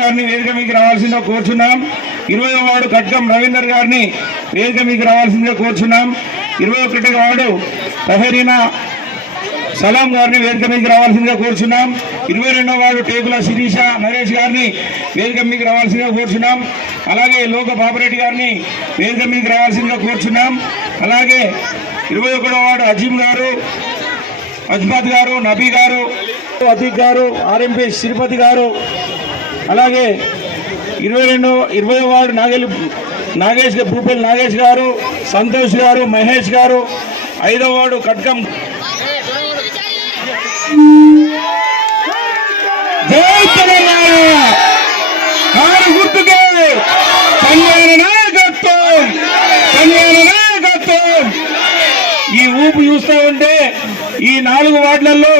గారిని వేదిక మీకు రావాల్సిందిగా కోరుచున్నాం. 20వ వార్డు కట్కం రవీందర్ గారిని వేదిక మీకు రావాల్సిందిగా కోరుచున్నాం. 21వ వార్డు తహరీనా సలాం గారిని వేదిక మీకు రావాల్సిందిగా కోరుచున్నాం. 22వ వార్డు టేకుల శిరీష నరేష్ గారిని వేదిక మీకు రావాల్సిందిగా కోరుచున్నాం. అలాగే లోక బాబురెడ్డి గారిని వేదిక మీకు రావాల్సిందిగా కోరుచున్నాం. అలాగే 21వ వార్డు అజీం గారు, అజ్మత్ గారు, నబీ గారు, అతీక్ గారు, ఆర్ఎంపీ శ్రీపతి గారు, అలాగే 20వ వార్డు నాగేష్ భూపేల్ నాగేష్ గారు, సంతోష్ గారు, మహేష్ గారు, 5వ వార్డు కట్కం జై తెలంగాణ కారు గుర్తుకే కళ్యాణ నాయకత్వం, కళ్యాణ నాయకత్వం. ఈ ఊపు చూస్తూ ఉంటే ఈ 4 వార్డులలో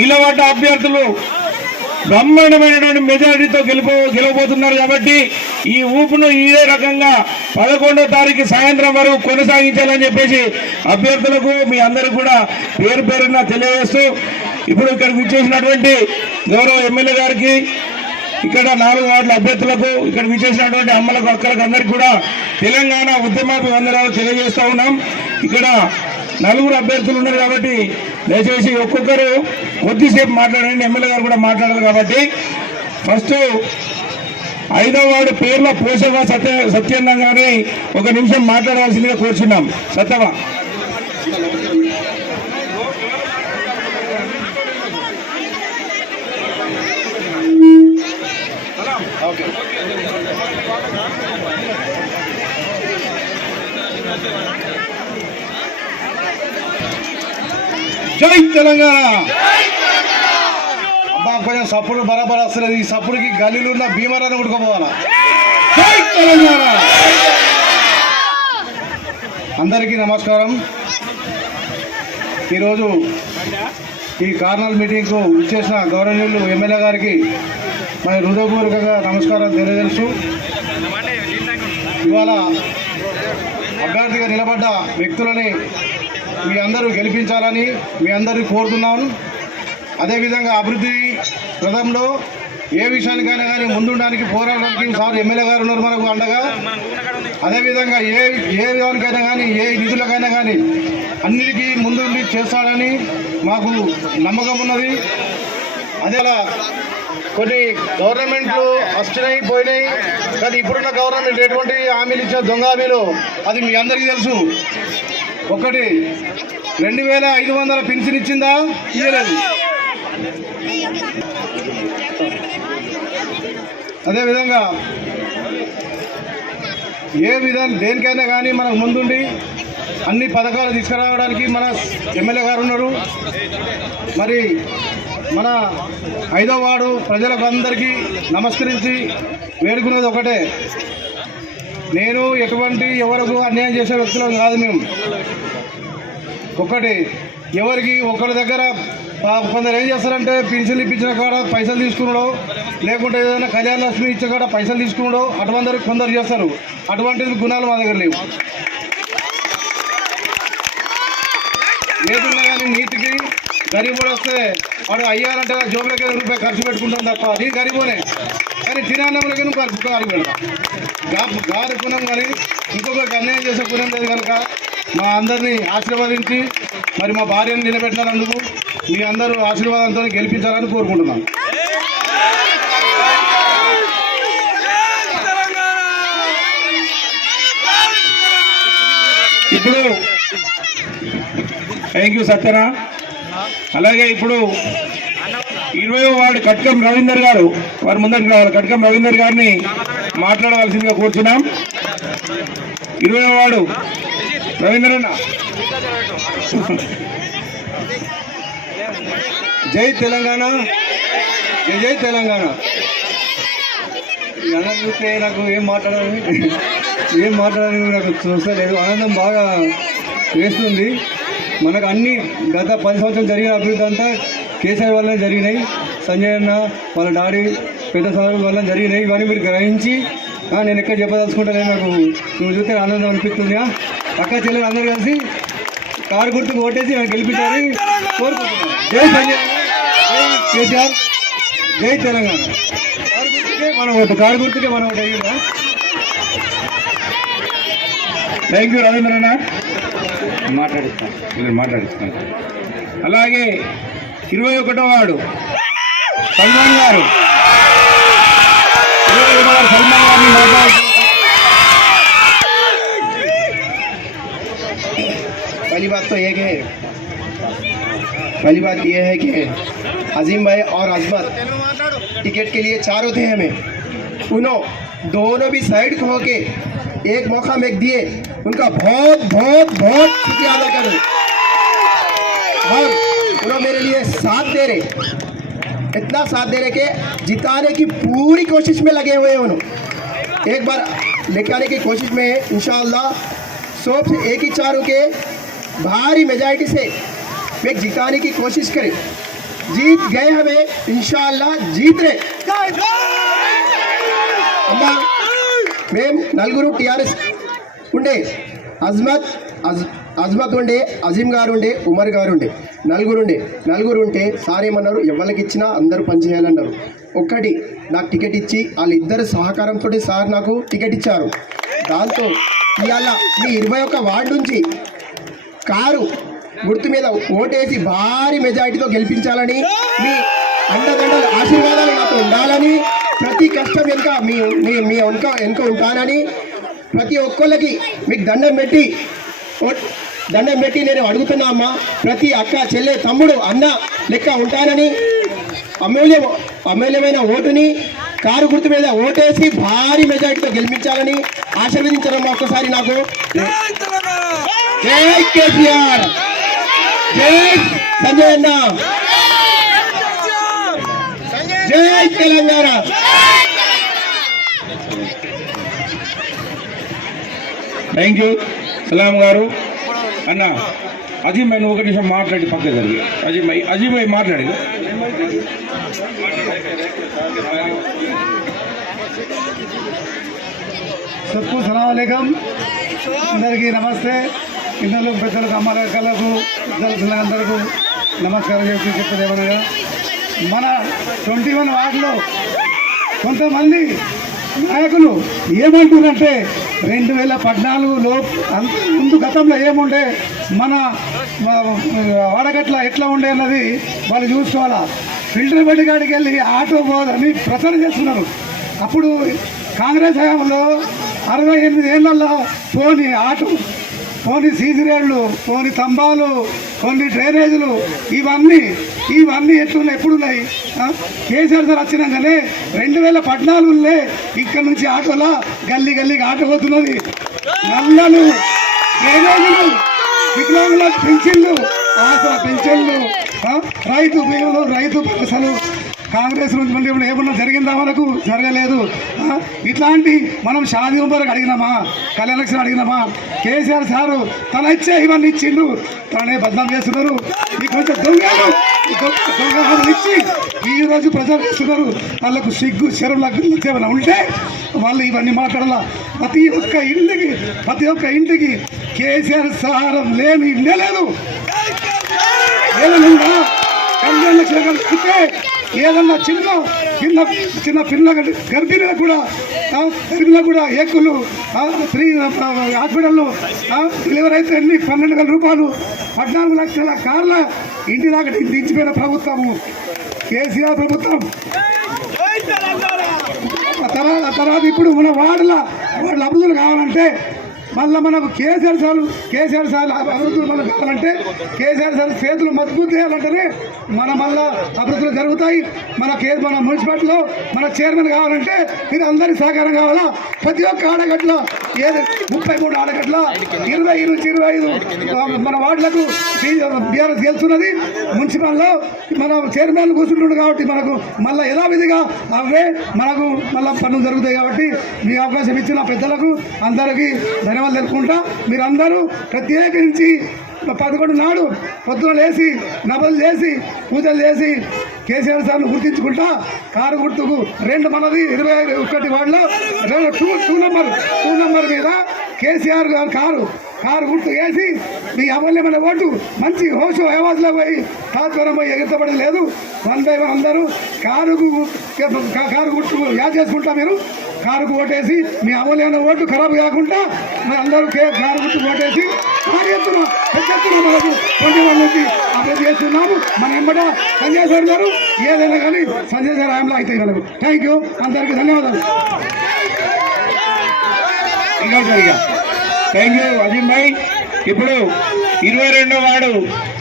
నిలబడ్డ అభ్యర్థులు బ్రహ్మాండమైనటువంటి మెజారిటీతో గెలవబోతున్నారు. కాబట్టి ఈ ఊపును ఇదే రకంగా 11వ తారీఖు సాయంత్రం వరకు కొనసాగించాలని చెప్పేసి అభ్యర్థులకు మీ అందరికీ కూడా పేరు పేరున తెలియజేస్తూ ఇప్పుడు ఇక్కడికి విచ్చేసినటువంటి గౌరవ ఎమ్మెల్యే గారికి, ఇక్కడ 4 వార్డుల అభ్యర్థులకు, ఇక్కడ విచ్చేసినటువంటి అమ్మలకు, అక్కలకు అందరికీ కూడా తెలంగాణ ఉద్యమాభివందనాలు తెలియజేస్తూ ఉన్నాం. ఇక్కడ 4 అభ్యర్థులు ఉన్నారు కాబట్టి దయచేసి ఒక్కొక్కరు కొద్దిసేపు మాట్లాడండి. ఎమ్మెల్యే గారు కూడా మాట్లాడారు కాబట్టి ఫస్ట్ 5వ వార్డు పేర్ల పోషవ సత్యన్న గారిని 1 నిమిషం మాట్లాడవలసిందిగా కోరుచున్నాం. సత్యవా. జై తెలంగాణ. అబ్బా కొంచెం సప్పుడు బరాబర్ వస్తలేదు. ఈ సప్పుడుకి గల్లీలు ఉన్న భీమరాన్ని ఉడుకోపోవాలా. జై తెలంగాణ. అందరికీ నమస్కారం. ఈరోజు ఈ కార్నల్ మీటింగ్కు ఇచ్చేసిన గౌరవనీయులు ఎమ్మెల్యే గారికి మరి హృదయపూర్వకంగా నమస్కారం తెలియజేస్తూ, ఇవాళ అభ్యర్థిగా నిలబడ్డ వ్యక్తులని మీ అందరూ గెలిపించాలని మీ అందరూ కోరుతున్నాను. అదేవిధంగా అభివృద్ధి ప్రదంలో ఏ విషయానికైనా కానీ ముందుండడానికి పోరాడడానికి సార్ ఎమ్మెల్యే గారు ఉన్నారు మనకు అండగా. అదేవిధంగా ఏ దానికైనా కానీ ఏ నిధులకైనా కానీ అన్నిటికీ ముందుండి చేస్తాడని మాకు నమ్మకం ఉన్నది. అదే కొన్ని గవర్నమెంట్లు వస్తున్నాయి పోయినాయి, కానీ ఇప్పుడున్న గవర్నమెంట్ ఎటువంటి హామీలు ఇచ్చిన దొంగ హామీలు అది మీ అందరికీ తెలుసు. ఒకటి 2500 పెన్షన్ ఇచ్చిందా? ఇవ్వలేదు. అదేవిధంగా దేనికైనా కానీ మనకు ముందుండి అన్ని పథకాలు తీసుకురావడానికి మన ఎమ్మెల్యే గారు ఉన్నారు. మరి మన 5వ వార్డు ప్రజలకు అందరికీ నమస్కరించి వేడుకునేది ఒకటే, నేను ఎటువంటి ఎవరికి అన్యాయం చేసే వ్యక్తులం కాదు. మేము ఒకటి ఎవరికి ఒకరి దగ్గర కొందరు ఏం చేస్తారంటే పెన్షన్లు ఇప్పించిన కాడ పైసలు తీసుకున్నాడో, లేకుంటే ఏదైనా కళ్యాణ లక్ష్మి ఇచ్చిన కాడ పైసలు తీసుకున్నాడో అటువంటి కొందరు చేస్తారు. అటువంటి గుణాలు మా దగ్గర లేవు. ఏదున్నా కానీ నీటికి గరీబుడు వస్తే వాడు అయ్యాలంటే జోబులకి రూపాయి ఖర్చు పెట్టుకుంటాం తప్ప నీ గరీబోనే, కానీ తినాన్నములకి నువ్వు ఖర్చు పెడతా గారి గుణం. కానీ ఇంకొకరికి అన్యాయం చేసే గుణం లేదు కనుక మా అందరినీ ఆశీర్వదించి మరి మా భార్యను నిలబెట్టినందుకు మీ అందరూ ఆశీర్వాదంతో గెలిపించాలని కోరుకుంటున్నాను. ఇప్పుడు థ్యాంక్ యూ సత్యనా. అలాగే ఇప్పుడు 20వ వార్డు కట్కం రవీందర్ గారు వారు ముందరికి రావాలి. కట్కం రవీందర్ గారిని మాట్లాడవలసిందిగా కోరుచున్నాం. 20వ వార్డు రవీందర్ అన్న. జై తెలంగాణ, జై జై తెలంగాణ. చూస్తే నాకు ఏం మాట్లాడాలని నాకు చూస్తలేదు. ఆనందం బాగా వేస్తుంది. మనకు అన్ని గత 10 సంవత్సరాలు జరిగిన అభివృద్ధి అంతా కేసీఆర్ వల్లనే జరిగినాయి. సంజయ్ అన్న వాళ్ళ డాడీ పెద్ద సభల వల్ల జరిగినాయి. ఇవన్నీ మీరు గ్రహించి నేను ఎక్కడ చెప్పదలుచుకుంటానే. నాకు నువ్వు చూస్తే ఆనందం అనిపిస్తుంది. అక్క చెల్లెలు అందరూ కలిసి కారు గుర్తుకు ఓటేసి నాకు గెలిపించాలని కోరుకుంటున్నాను. జై సంజయ్, జై కేసీఆర్. జై తెలంగాణ. మన ఓటు కారు గుర్తుకే మన ఓటు అయ్యిందా? Thank you Ravindranath. మాట్లాడిస్తాను. అలాగే 21వ వార్డు సల్మాన్ గారు, 21వ వార్డు సల్మాన్ గారిని మాట్లాడుతున్నారు. पहली बात तो एक है, पहली बात यह है कि अजीम भाई और अजमत टिकट के लिए चारों थे हमें, उन्हों दोनों भी साइड को होके एक मौका में दिए, उनका बहुत बहुत बहुत शुक्रिया अदा करूँ। और उन्होंने मेरे लिए साथ दे रहे, इतना साथ दे रहे कि जिताने की पूरी कोशिश में लगे हुए हैं। उन्होंने एक बार लेके आने की कोशिश में इंशाअल्लाह 100 से एक ही चारों के भारी मेजॉरिटी से वे जिताने की कोशिश करें। जीत गए हमें इंशाअल्लाह, जीत रहे अम्मा। మేము నలుగురు టీఆర్ఎస్ ఉండే, అజ్మత్ ఉండే, అజీం గారు ఉండే, ఉమర్ గారు ఉండే, నలుగురు ఉంటే సార్ ఏమన్నారు, ఎవరికి ఇచ్చినా అందరూ పనిచేయాలన్నారు. ఒక్కటి నాకు టికెట్ ఇచ్చి వాళ్ళిద్దరు సహకారంతో సార్ నాకు టికెట్ ఇచ్చారు. దాంతో ఇవాళ మీ 21 వార్డు నుంచి కారు గుర్తు మీద ఓటేసి భారీ మెజారిటీతో గెలిపించాలని, మీ అండదండల ఆశీర్వాదాలు నాకు ఉండాలని, ప్రతి కష్టం వెనుక మీ వెనుక ఉంటానని ప్రతి ఒక్కళ్ళకి మీకు దండం పెట్టి నేను అడుగుతున్నా అమ్మా. ప్రతి అక్క, చెల్లె, తమ్ముడు, అన్న లెక్క ఉంటానని, అమూల్యమైన ఓటుని కారు గుర్తు మీద ఓటేసి భారీ మెజారిటీతో గెలిపించాలని ఆశీర్వదించడమ్మా ఒక్కసారి నాకు. జై కేసీఆర్, జై సంజయ్ అన్న, జై తెలంగాణ. థ్యాంక్ యూ సలాం గారు. అన్న అజీం భాయ్, నువ్వు ఒక నిమిషం మాట్లాడి పక్క జరిగి. అజీం భాయ్ మాట్లాడి. सबको सलाम अलैकुम, అందరికీ నమస్తే. ఇన్నలకు, పెద్దలకు, అమ్మలక్కలకు, అందరికీ నమస్కారం చెప్పేది ఏమనగా, మన 21 వార్డులో కొంతమంది నాయకులు ఏమంటున్నారంటే 2014లో ముందు గతంలో ఏముండే, మన వాడగట్ల ఎట్లా ఉండే అన్నది వాళ్ళు చూసుకోవాలా. ఫిల్టర్ బండి కాడికి వెళ్ళి ఆటో పోదని ప్రచారం చేస్తున్నారు. అప్పుడు కాంగ్రెస్ హయాంలో 68 ఏళ్ళల్లో పోని ఆటో, పోని సీసీ రోడ్లు, పోని స్తంభాలు, కొన్ని డ్రైనేజీలు, ఇవన్నీ ఎప్పుడున్నాయి? కేసీఆర్ సార్ వచ్చినాకనే 2014లో ఇక్కడ నుంచి ఆటోలా గల్లీకి ఆటో పోతున్నది. నల్లలు, డ్రైనేజీలు, వికలాంగుల పెన్షన్లు, ఆసరా పెన్షన్లు, రైతు బీమాలు, రైతు భరోసాలు. కాంగ్రెస్ నుంచి మళ్ళీ ఇప్పుడు ఏమన్నా జరిగిందా? మనకు జరగలేదు. ఇట్లాంటి మనం షాదీ ఉమర్కి అడిగినామా, కళ్యాణ లక్ష్మి అడిగినామా? కేసీఆర్ సారు తన ఇచ్చే ఇవన్నీ ఇచ్చిండు, తనే బదనాం చేస్తున్నారు. ఈ కొంచెం దొంగలు ఇచ్చి ఈరోజు ప్రజలు చేస్తున్నారు. వాళ్ళకు సిగ్గు చెరువులకు ఏమైనా ఉంటే వాళ్ళు ఇవన్నీ మాట్లాడాల. ప్రతి ఒక్క ఇంటికి కేసీఆర్ సహారం లేని ఇండే లేదు. ఏదన్నా కళ్యాణ లక్ష్మి కలిపితే ఏదన్నా చిన్న పిల్ల గర్భిణీలకు కూడా ఏకులు, ఫ్రీ హాస్పిటల్లో డెలివరీ అయితే 12,000 రూపాయలు, 14 లక్షల కార్ల ఇంటి దాకా దించిపోయిన ప్రభుత్వము కేసీఆర్ ప్రభుత్వం. తర్వాత ఇప్పుడు మన వాళ్ళ అభివృద్ధులు కావాలంటే మళ్ళీ మనకు కేసీఆర్ సార్ అభివృద్ధులు మనకు కావాలంటే కేసీఆర్ సార్ చేతులు మజబూత్ చేయాలంటేనే మళ్ళా అభివృద్ధులు జరుగుతాయి. మన మున్సిపాలిటీలో మన చైర్మన్ కావాలంటే మీరు అందరి సహకారం కావాలా. ప్రతి ఒక్క ఆడగట్ల 33 ఆడగట్ల 20 నుంచి 25 మన వార్డులకు బీఆర్ఎస్ గెలుస్తున్నది. మున్సిపల్లో మన చైర్మన్ కూర్చుంటున్నాడు కాబట్టి మనకు మళ్ళీ యథావిధిగా అవే మనకు మళ్ళీ పనులు జరుగుతాయి. కాబట్టి మీ అవకాశం ఇచ్చిన పెద్దలకు అందరికీ ధన్యవాదాలు తెలుపుకుంటా. మీరందరూ ప్రత్యేకించి 11 నాడు పొద్దున లేచి నబలు చేసి పూజలు చేసి కేసీఆర్ సార్ను గుర్తించుకుంటా కారు గుర్తుకు 2 మనది 21 వార్డులో 2 నెంబర్ మీద కేసీఆర్ గారు కారు కారు గుర్తు వేసి మీ అమూల్యమైన ఓటు మంచి హోషు హైవాజ్లో పోయి తాత్వరం పోయి ఎగరబడి లేదు. 1 by 1 అందరూ కారు గుర్తు యాడ్ చేసుకుంటా. మీరు కారుకు ఓటేసి మీ అమూల్యమైన ఓటు ఖరాబ్ కాకుండా మీరు అందరూ కారు గుర్తు ఓటేసి భారీ ఎత్తున పెద్ద ఎత్తున మనకు 21 నుంచి అభివృద్ధి చేస్తున్నాము. మన ఎంబట సంజయ్ సార్ గారు ఏదైనా కానీ సంజయ్ సార్ హయాంలో అయితే మనకు. థ్యాంక్ యూ, అందరికీ ధన్యవాదాలు. థ్యాంక్ యూ అజీం భాయ్. ఇప్పుడు 22వ వార్డు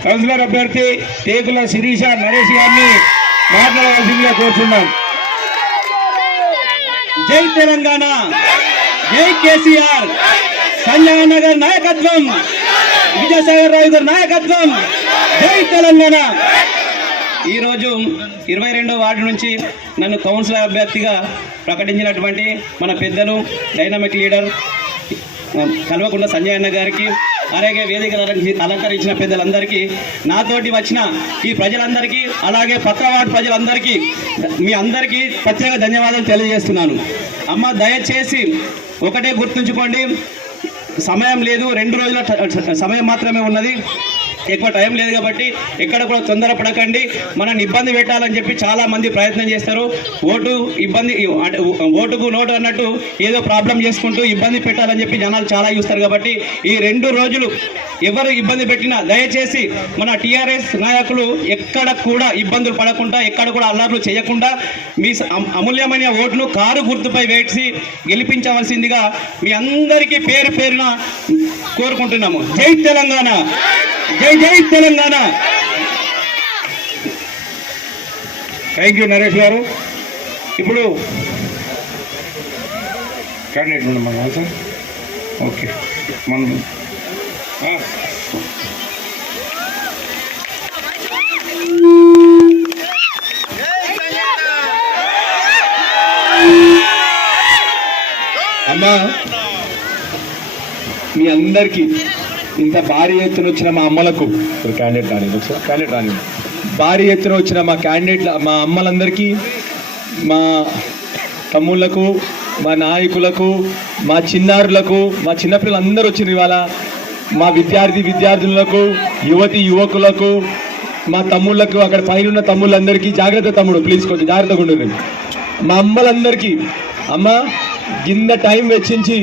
కౌన్సిలర్ అభ్యర్థి టేకుల శిరీష నరేష్ గారిని మాట్లాడవలసిందిగా కోరుతున్నాం. జై తెలంగాణ, జై కేసీఆర్, సంజయ్ నగర్ నాయకత్వం, విజయసాగర్ రావు గారి నాయకత్వం, జై తెలంగాణ. ఈరోజు 22వ వార్డు నుంచి నన్ను కౌన్సిలర్ అభ్యర్థిగా ప్రకటించినటువంటి మన పెద్దలు డైనమిక్ లీడర్ కల్వకుంట్ల సంజయ్ అన్న గారికి, అలాగే వేదిక అలంకరించిన పెద్దలందరికీ, నాతోటి వచ్చిన ఈ ప్రజలందరికీ, అలాగే పక్క వార్డు ప్రజలందరికీ, మీ అందరికీ ప్రత్యేక ధన్యవాదాలు తెలియజేస్తున్నాను. అమ్మ దయచేసి ఒకటే గుర్తుంచుకోండి, సమయం లేదు, 2 రోజుల సమయం మాత్రమే ఉన్నది, ఎక్కువ టైం లేదు కాబట్టి ఎక్కడ కూడా తొందరపడకండి. మనల్ని ఇబ్బంది పెట్టాలని చెప్పి చాలా మంది ప్రయత్నం చేస్తారు. ఓటుకు నోటు అన్నట్టు ఏదో ప్రాబ్లం చేసుకుంటూ ఇబ్బంది పెట్టాలని చెప్పి జనాలు చాలా చూస్తారు. కాబట్టి ఈ 2 రోజులు ఎవరు ఇబ్బంది పెట్టినా దయచేసి మన టీఆర్ఎస్ నాయకులు ఎక్కడ కూడా ఇబ్బందులు పడకుండా, ఎక్కడ కూడా అల్లర్లు చేయకుండా మీ అమూల్యమైన ఓటును కారు గుర్తుపై వేసి గెలిపించవలసిందిగా మీ అందరికీ పేరు పేరున కోరుకుంటున్నాము. జై తెలంగాణ, జై జై తెలంగాణ. థ్యాంక్ యూ నరేష్ గారు. ఇప్పుడు క్యాండిడేట్ ఉన్నాం సార్. ఓకే, మనం అమ్మా మీ అందరికీ ఇంత భారీ ఎత్తున వచ్చిన మా అమ్మలకు క్యాండిడేట్ రాని భారీ ఎత్తున వచ్చిన మా అమ్మలందరికీ, మా తమ్ముళ్లకు, మా నాయకులకు, మా చిన్నారులకు, మా చిన్నపిల్లలందరూ వచ్చిన ఇవాళ మా విద్యార్థులకు, యువకులకు, మా తమ్ముళ్లకు, అక్కడ పైన ఉన్న తమ్ముళ్ళందరికీ, జాగ్రత్త తమ్ముడు ప్లీజ్ కొంచెం జాగ్రత్తగా ఉండదు. మా అమ్మలందరికీ, అమ్మ కింద టైం వెచ్చించి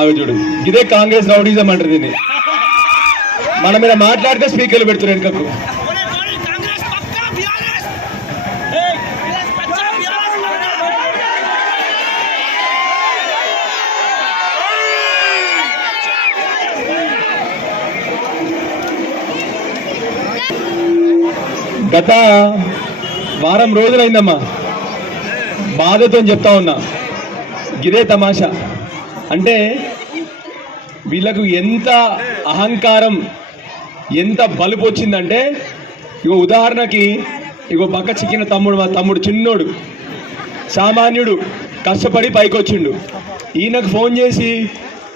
అవి చూడు, ఇదే కాంగ్రెస్ రౌడీజం అంటారు దీన్ని. మన మీద మాట్లాడితే స్పీకర్లు పెడుతున్నారు వెనుకకు. గత వారం రోజులైందమ్మా బాధతో చెప్తా ఉన్నా, గిదే తమాషా. అంటే వీళ్ళకు ఎంత అహంకారం, ఎంత బలుపు వచ్చిందంటే, ఇగో ఉదాహరణకి ఇగో పక్క చిక్కిన తమ్ముడు, మా తమ్ముడు చిన్నోడు సామాన్యుడు కష్టపడి పైకి వచ్చిండు. ఈయనకు ఫోన్ చేసి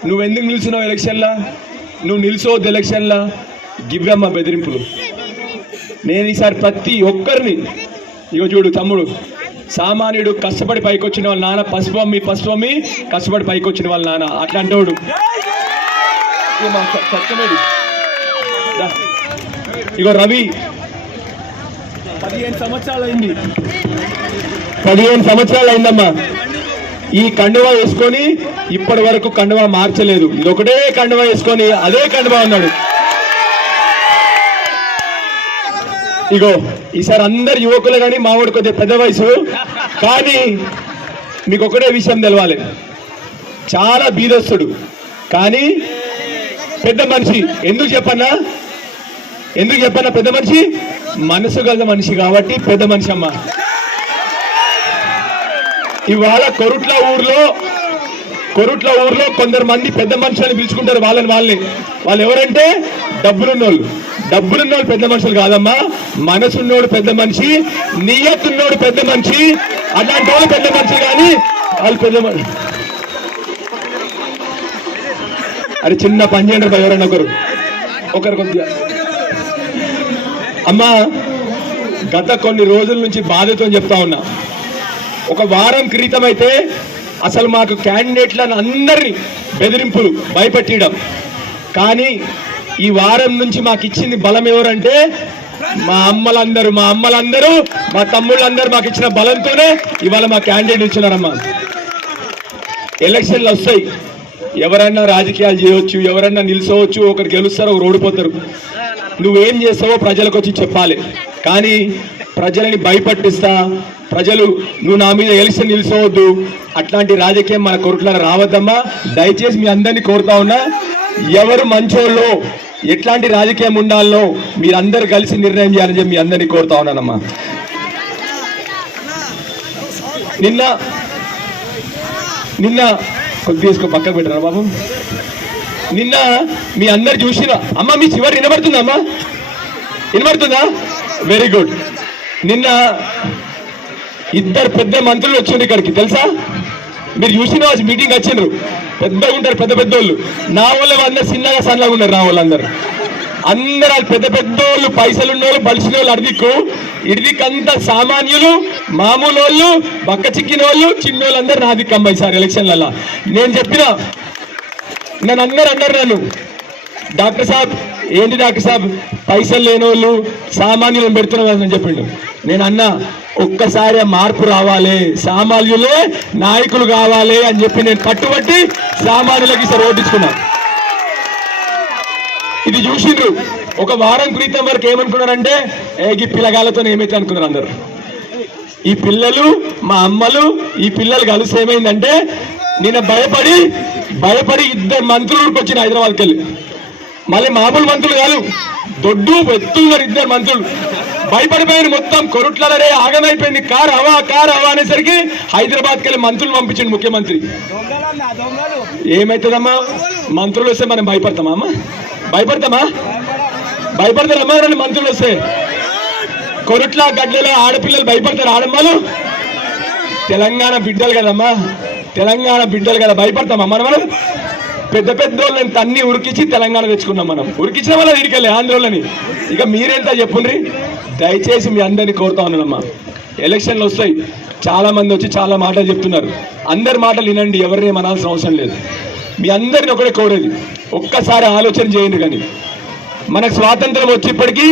నువ్వెందుకు నిలుచున్నావు ఎలక్షన్లా, నువ్వు నిలుచోవద్దు ఎలక్షన్లా, గివ్వమ్మ బెదిరింపులు. నేను ఈసారి ప్రతి ఒక్కరిని, ఇగో చూడు తమ్ముడు సామాన్యుడు కష్టపడి పైకి వచ్చిన వాళ్ళ నాన్న, పసుపమ్మి కష్టపడి పైకి వచ్చిన వాళ్ళ నాన్న అట్లా అంటోడు. ఇగో రవి 15 సంవత్సరాలు అయిందమ్మా ఈ కండువా వేసుకొని, ఇప్పటి వరకు కండువా మార్చలేదు. ఇది ఒకటే కండువా వేసుకొని అదే కండువా ఉన్నాడు. ఇగో ఈసారి అందరు యువకులు కానీ మావాడు కొద్దిగా పెద్ద వయసు, కానీ మీకు ఒకటే విషయం తెలవాలి, చాలా బీదస్తుడు కానీ పెద్ద మనిషి. ఎందుకు చెప్పన్నా పెద్ద మనిషి, మనసు గల మనిషి కాబట్టి పెద్ద మనిషి అమ్మ. ఇవాళ కొరుట్ల ఊర్లో కొందరు మంది పెద్ద మనుషులని పిలుచుకుంటారు. వాళ్ళు ఎవరంటే డబ్బులున్నోళ్ళు పెద్ద మనుషులు కాదమ్మా. మనసున్నోడు పెద్ద మనిషి, నియత్తున్నోడు పెద్ద మనిషి, అలాంటి వాళ్ళు పెద్ద మనిషి. కానీ వాళ్ళు పెద్ద మనిషి. అది చిన్న పని చేయండి ఎవరైనా ఒకరు కొద్దిగా. అమ్మా గత కొన్ని రోజుల నుంచి బాధతో చెప్తా ఉన్నా, ఒక వారం క్రితం అయితే అసలు మాకు క్యాండిడేట్లను అందరినీ బెదిరింపులు భయపెట్టడం. కానీ ఈ వారం నుంచి మాకు ఇచ్చింది బలం ఎవరంటే మా అమ్మలందరూ మా తమ్ముళ్ళందరూ మాకు ఇచ్చిన బలంతోనే ఇవాళ మా క్యాండిడేట్ ఇచ్చినారమ్మా. ఎలక్షన్లు వస్తాయి, ఎవరన్నా రాజకీయాలు చేయవచ్చు, ఎవరన్నా నిల్చోవచ్చు, ఒకరు గెలుస్తారు, ఒకరు ఓడిపోతారు. నువ్వేం చేస్తావో ప్రజలకు వచ్చి చెప్పాలి. కానీ ప్రజలని భయపట్టిస్తా, ప్రజలు నువ్వు నా మీద ఎలక్షన్ నిల్చోవద్దు, అట్లాంటి రాజకీయం మన కొరట్లలో రావద్దమ్మా. దయచేసి మీ అందరినీ కోరుతా ఉన్నా, ఎవరు మంచోళ్ళో ఎట్లాంటి రాజకీయం ఉండాలో మీరందరూ కలిసి నిర్ణయం చేయాలని చెప్పి మీ అందరినీ కోరుతా ఉన్నానమ్మా. నిన్న కొద్దిగా పక్కకు పెట్టరా బాబు. నిన్న మీ అందరు చూసిరా అమ్మా, మీ చివరి వినబడుతుందా అమ్మా? వినబడుతుందా? Very good. నిన్న ఇద్దరు పెద్ద మంత్రులు వచ్చిండ్రు ఇక్కడికి, తెలుసా? మీరు చూసిన మీటింగ్ వచ్చిండ్రు, పెద్దగా ఉంటారు, పెద్ద వాళ్ళు. నా వాళ్ళు అందరు చిన్నగా సన్నగా ఉన్నారు. నా వాళ్ళందరూ వాళ్ళు పెద్ద వాళ్ళు, పైసలు ఉన్నోళ్ళు, బలిసిన వాళ్ళు ఇడిదికంతా సామాన్యులు, మామూలు వాళ్ళు, బక్క చిక్కిన వాళ్ళు, చిన్నోళ్ళు అందరు నా దిక్కమ్మ ఈసారి ఎలక్షన్లలో. నేను చెప్పిన, నన్ను అందరు అన్నారు, నన్ను డాక్టర్ సాబ్ ఏంటి డాక్టర్ సాబ్ పైసలు లేని వాళ్ళు సామాన్యులను పెడుతున్నామని చెప్పిండు. నేను అన్నా, ఒక్కసారి మార్పు రావాలి, సామాన్యులే నాయకులు కావాలి అని చెప్పి నేను పట్టుబట్టి సామాన్యులకి ఈసారి ఓటించుకున్నా. ఇది చూసిండ్రు. ఒక వారం క్రితం వరకు ఏమనుకున్నారంటే ఈ పిల్లగాళ్ళతో ఏమైతే అనుకున్నారు అందరు. ఈ పిల్లలు, మా అమ్మలు, ఈ పిల్లలు కలిసి ఏమైందంటే నేను భయపడి ఇద్దరు మంత్రులు వచ్చిన హైదరాబాద్కి వెళ్ళి, మళ్ళీ మామూలు మంత్రులు కాదు, దొడ్డు ఎత్తున్నారు ఇద్దరు మంత్రులు. భయపడిపోయారు మొత్తం. కొరుట్లరే ఆగమైపోయింది. కార్ హవా అనేసరికి హైదరాబాద్కి వెళ్ళి మంత్రులు పంపించింది ముఖ్యమంత్రి. ఏమవుతుందమ్మా? మంత్రులు వస్తే మనం భయపడతామా అమ్మా? భయపడతారమ్మా రెండు మంత్రులు వస్తే? కొరుట్ల గడ్డలో ఆడపిల్లలు భయపడతారు, ఆడమ్మలు తెలంగాణ బిడ్డలు కదమ్మా, తెలంగాణ బిడ్డలు కదా, భయపడతామా మనం? పెద్ద వాళ్ళని తన్ని ఉరికించి తెలంగాణ తెచ్చుకున్నాం మనం. ఉరికించిన వాళ్ళ ఇడికెళ్ళి ఆంధ్రోళ్ళని. ఇక మీరేంతా చెప్పుండ్రి. దయచేసి మీ అందరినీ కోరుతా ఉన్నానమ్మా, ఎలక్షన్లు వస్తాయి, చాలా మంది వచ్చి చాలా మాటలు చెప్తున్నారు. అందరి మాటలు వినండి, ఎవరిని అనాల్సిన అవసరం లేదు. మీ అందరిని ఒకటే కోరేది, ఒక్కసారి ఆలోచన చేయండి. కానీ మనకు స్వాతంత్రం వచ్చి ఇప్పటికీ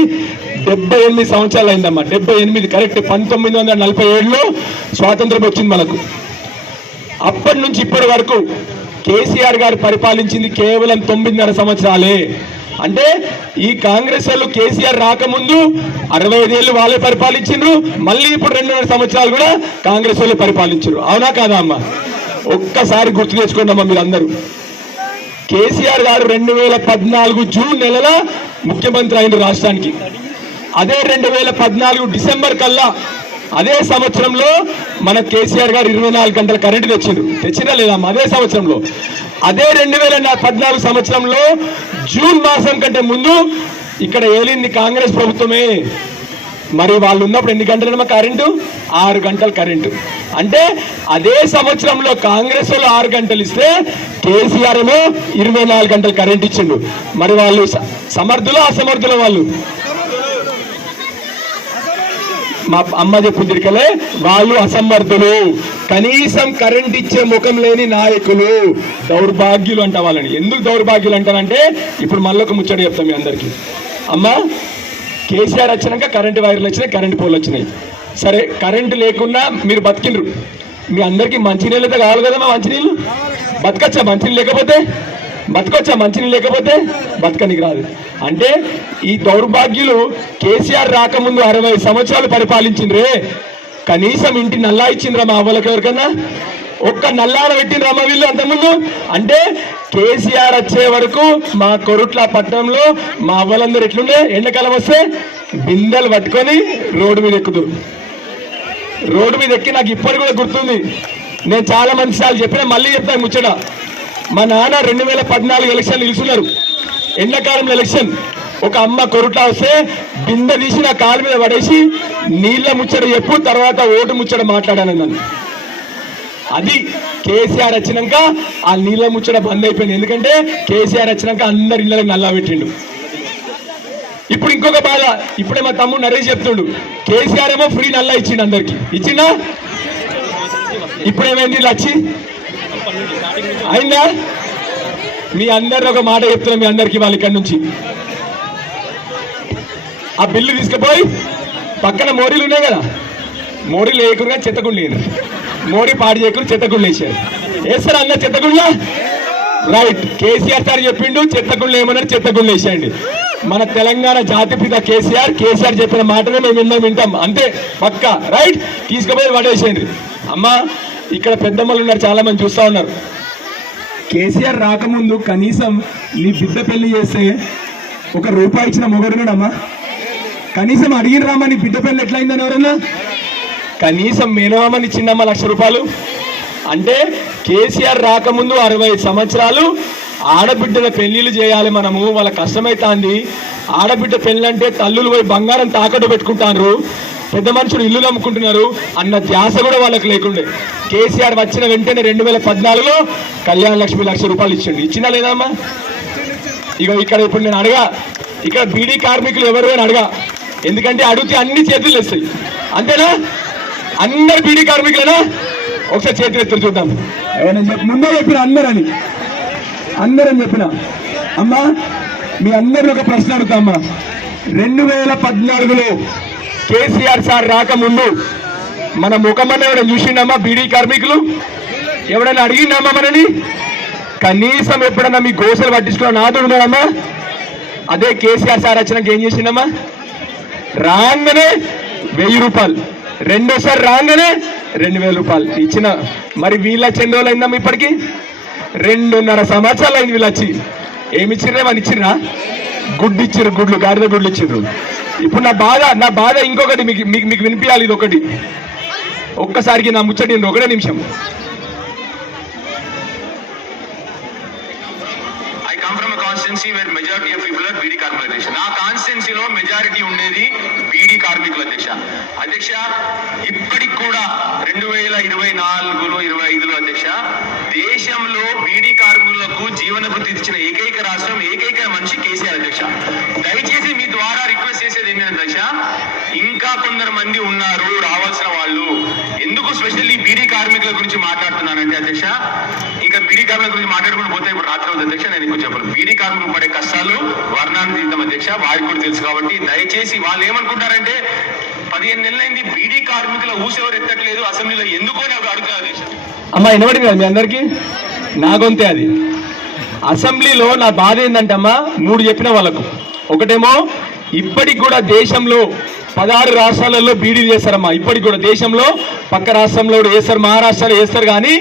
78 సంవత్సరాలు అయిందమ్మా. 78 కరెక్ట్. 1947లో స్వాతంత్రం వచ్చింది మనకు. అప్పటి నుంచి ఇప్పటి వరకు కేసీఆర్ గారు పరిపాలించింది కేవలం 9.5 సంవత్సరాలే. అంటే ఈ కాంగ్రెస్ వాళ్ళు కేసీఆర్ రాకముందు 65 ఏళ్ళు వాళ్ళే పరిపాలించారు, మళ్ళీ ఇప్పుడు 2.5 సంవత్సరాలు కూడా కాంగ్రెస్ వాళ్ళు పరిపాలించారు. అవునా కాదా అమ్మా? ఒక్కసారి గుర్తు తెచ్చుకోండి అమ్మా మీరందరూ. కేసీఆర్ గారు 2014 జూన్ నెలల ముఖ్యమంత్రి అయిన రాష్ట్రానికి. అదే 2014 డిసెంబర్ కల్లా అదే సంవత్సరంలో మన కేసీఆర్ గారు 24 గంటల కరెంటు తెచ్చినా లేదా? అదే సంవత్సరంలో. అదే 2014 సంవత్సరంలో జూన్ మాసం కంటే ముందు ఇక్కడ ఏలింది కాంగ్రెస్ ప్రభుత్వమే. మరి వాళ్ళు ఉన్నప్పుడు ఎన్ని గంటలమ్మా కరెంటు? 6 గంటలు కరెంటు. అంటే అదే సంవత్సరంలో కాంగ్రెస్ వాళ్ళు 6 గంటలు ఇస్తే కేసీఆర్ ఏమో 24 గంటలు కరెంట్ ఇచ్చిండు. మరి వాళ్ళు సమర్థులు అసమర్థులు? వాళ్ళు మా అమ్మ చెప్పుదిరికలే, వాళ్ళు అసమర్థులు. కనీసం కరెంట్ ఇచ్చే ముఖం లేని నాయకులు, దౌర్భాగ్యులు అంట వాళ్ళని. ఎందుకు దౌర్భాగ్యులు అంటారంటే, ఇప్పుడు మళ్ళీ ఒక ముచ్చట చెప్తాం మీ అందరికీ. అమ్మ, కేసీఆర్ వచ్చినాక కరెంటు వైర్లు వచ్చినాయి, కరెంటు పోల్ వచ్చినాయి. సరే, కరెంటు లేకుండా మీరు బతికిండ్రు. మీ అందరికీ మంచినీళ్ళతో కావాలి కదమ్మా. మంచినీళ్ళు బతకచ్చా? మంచినీళ్ళు లేకపోతే బతకొచ్చా? మంచినీళ్ళు లేకపోతే బతకనికి రాదు. అంటే ఈ దౌర్భాగ్యులు కేసీఆర్ రాకముందు 60 సంవత్సరాలు పరిపాలించిండ్రే, కనీసం ఇంటి నల్లా ఇచ్చిండ్రా మా అవ్వలకు? ఎవరికన్నా ఒక్క నల్లాన పెట్టిండ్రా మా వీళ్ళు అంతకుముందు? అంటే కేసీఆర్ వచ్చే వరకు మా కొరుట్ల పట్టణంలో మా అవ్వలందరూ ఎట్లుండే, ఎండాకాలం వస్తే బిందెలు పట్టుకొని రోడ్డు మీద ఎక్కుతారు. రోడ్డు మీద ఎక్కి నాకు ఇప్పటికి కూడా గుర్తుంది. నేను చాలా మంది సార్లు చెప్పినా, మళ్ళీ చెప్తాను ముచ్చట. మా నాన్న 2014 ఎలక్షన్లు నిలుచున్నారు, ఎండాకాలంలో ఎలక్షన్. ఒక అమ్మ కొరుట్ల వస్తే బిందె తీసి నా కాలు మీద పడేసి నీళ్ళ ముచ్చట చెప్పు, తర్వాత ఓటు ముచ్చట మాట్లాడాను నన్ను. అది కేసీఆర్ వచ్చినాక ఆ నీళ్ళ ముచ్చట బంద్ అయిపోయింది. ఎందుకంటే కేసీఆర్ వచ్చినాక అందరి ఇళ్ళకి నల్లా పెట్టిండు. ఇప్పుడు ఇంకొక బాధ, ఇప్పుడే మా తమ్ముడు నరేష్ చెప్తుండు, కేసీఆర్ ఏమో ఫ్రీ నల్లా ఇచ్చిండు అందరికి. ఇచ్చిండా? ఇప్పుడేమైంది? వచ్చి అయిందా? మీ అందరు ఒక మాట చెప్తున్నా, మీ అందరికి వాళ్ళు ఇక్కడి నుంచి ఆ బిల్లు తీసుకుపోయి పక్కన మోరీలు ఉన్నాయి కదా, మోరీలు వేయకుండా చెత్తగుండు లేదు, మోరీ పాడు చేయకుండా చెత్తగుండు వేసారు. వేస్తారు అన్న చెత్తగుండ్ల రైట్. కేసీఆర్ సార్ చెప్పిండు చెత్తగుండ్లు ఏమన్నారు, చెత్తగుండ్లు వేసేయండి. మన తెలంగాణ జాతిపిత కేసీఆర్ చెప్పిన మాటనే మేము వింటాం అంతే పక్క రైట్. తీసుకుపోయి పడేసేయండి. అమ్మా ఇక్కడ పెద్దమ్మలు ఉన్నారు, చాలా మంది చూస్తా ఉన్నారు. కేసీఆర్ రాకముందు కనీసం నీ బిడ్డ పెళ్లి చేస్తే ₹1 ఇచ్చిన మొగడున్నాడమ్మా? కనీసం అడిగినరామా నీ బిడ్డ పెళ్లి ఎట్లయిందని ఎవరన్నా? కనీసం మేనమామని ఇచ్చిందమ్మా ₹1,00,000. అంటే కేసీఆర్ రాకముందు 65 సంవత్సరాలు ఆడబిడ్డల పెళ్లిళ్ళు చేయాలి మనము, వాళ్ళ కష్టమైతాంది. ఆడబిడ్డ పెళ్ళి అంటే తల్లులు పోయి బంగారం తాకట్టు పెట్టుకుంటారు, పెద్ద మనుషులు ఇల్లు నమ్ముకుంటున్నారు అన్న ధ్యాస కూడా వాళ్ళకి లేకుండే. కేసీఆర్ వచ్చిన వెంటనే 2014లో కళ్యాణ లక్ష్మి ₹1,00,000 ఇచ్చిండు. ఇచ్చినా లేదమ్మా? ఇక ఇక్కడ ఇప్పుడు నేను అడగా, ఇక్కడ బీడీ కార్మికులు ఎవరు అని అడగా, ఎందుకంటే అడిగితే అన్ని చేతులు వేస్తాయి. అంతేనా? అందరు బీడీ కార్మికులేనా? ఒకసారి చేతులు ఎత్తులు చూద్దాం. ముందే చెప్పిన అందరని చెప్పిన. అమ్మా మీ అందరిని ఒక ప్రశ్న అడుగుతా అమ్మా, 2014లో కేసీఆర్ సార్ రాకముందు మన ముఖమన్న ఎవరైనా చూసిండమ్మా? బీడీ కార్మికులు ఎవడైనా అడిగిండమ్మా మనని? కనీసం ఎప్పుడన్నా మీ గోసలు పట్టించుకున్న నాదుడు ఉన్నాడమ్మా? అదే కేసీఆర్ సార్ వచ్చినాక ఏం చేసిండమ్మా? రాగానే ₹1000, రెండోసారి రాగానే ₹2,000 ఇచ్చిన. మరి వీళ్ళ చెందోళ్ళు అయిందమ్మా ఇప్పటికి 2.5 సంవత్సరాలు అయింది వీళ్ళు వచ్చి. ఏమి ఇచ్చిర్రే? మన ఇచ్చిర్రా? గుడ్డు ఇచ్చిర్రు, గుడ్లు గాడిద గుడ్లు ఇచ్చిర్రు. ఇప్పుడు నా బాధ ఇంకొకటి మీకు వినిపించాలి. ఇది ఒకటి, ఒక్కసారికి నా ముచ్చటి ఒకటే నిమిషం. where majority of people are beedi కార్మికుల అధ్యక్ష. నా కాన్స్టిట్యున్సీలో మెజారిటీ ఉండేది బీడీ కార్మికుల అధ్యక్ష. ఇప్పటికి కూడా 2024లో 25లో అధ్యక్ష, దేశంలో బీడీ కార్మికులకు జీవన భృతి ఇచ్చిన ఏకైక రాష్ట్రం, ఏకైక మనిషి కేసీఆర్ అధ్యక్ష. దయచేసి మీ ద్వారా రిక్వెస్ట్ చేసేది ఏంటంటే అధ్యక్ష, ఇంకా కొందరు మంది ఉన్నారు రావాల్సిన వాళ్ళు. ఎందుకు స్పెషల్లీ బీడీ కార్మికుల గురించి మాట్లాడుతున్నానంటే అధ్యక్ష, ఇంకా బీడీ కార్మికుల గురించి మాట్లాడుకుంటూ పోతే ఇప్పుడు రాత్రి అవుతుంది అధ్యక్ష. నేను ఎక్కువ చెప్పను. బీడీ కార్మికులు పడే కష్టాలు వర్ణానుతీతం అధ్యక్ష, వారికి కూడా తెలుసు. కాబట్టి దయచేసి వాళ్ళు ఏమనుకుంటారంటే 15 నెలలైంది బీడీ కార్మికుల ఊసెవరు ఎత్తట్లేదు అసెంబ్లీలో ఎందుకో నాకు అడుగుతున్నారు అధ్యక్ష. అమ్మా వినబడింది కదా మీ అందరికీ? నా గొంతే అది. అసెంబ్లీలో నా బాధ ఏంటంటే అమ్మా, 3 చెప్పిన వాళ్ళకు. ఒకటేమో ఇప్పటికి కూడా దేశంలో 16 రాష్ట్రాలలో బీడీలు చేస్తారమ్మా. ఇప్పటికి కూడా దేశంలో పక్క రాష్ట్రంలో వేస్తారు, మహారాష్ట్రలో వేస్తారు, కానీ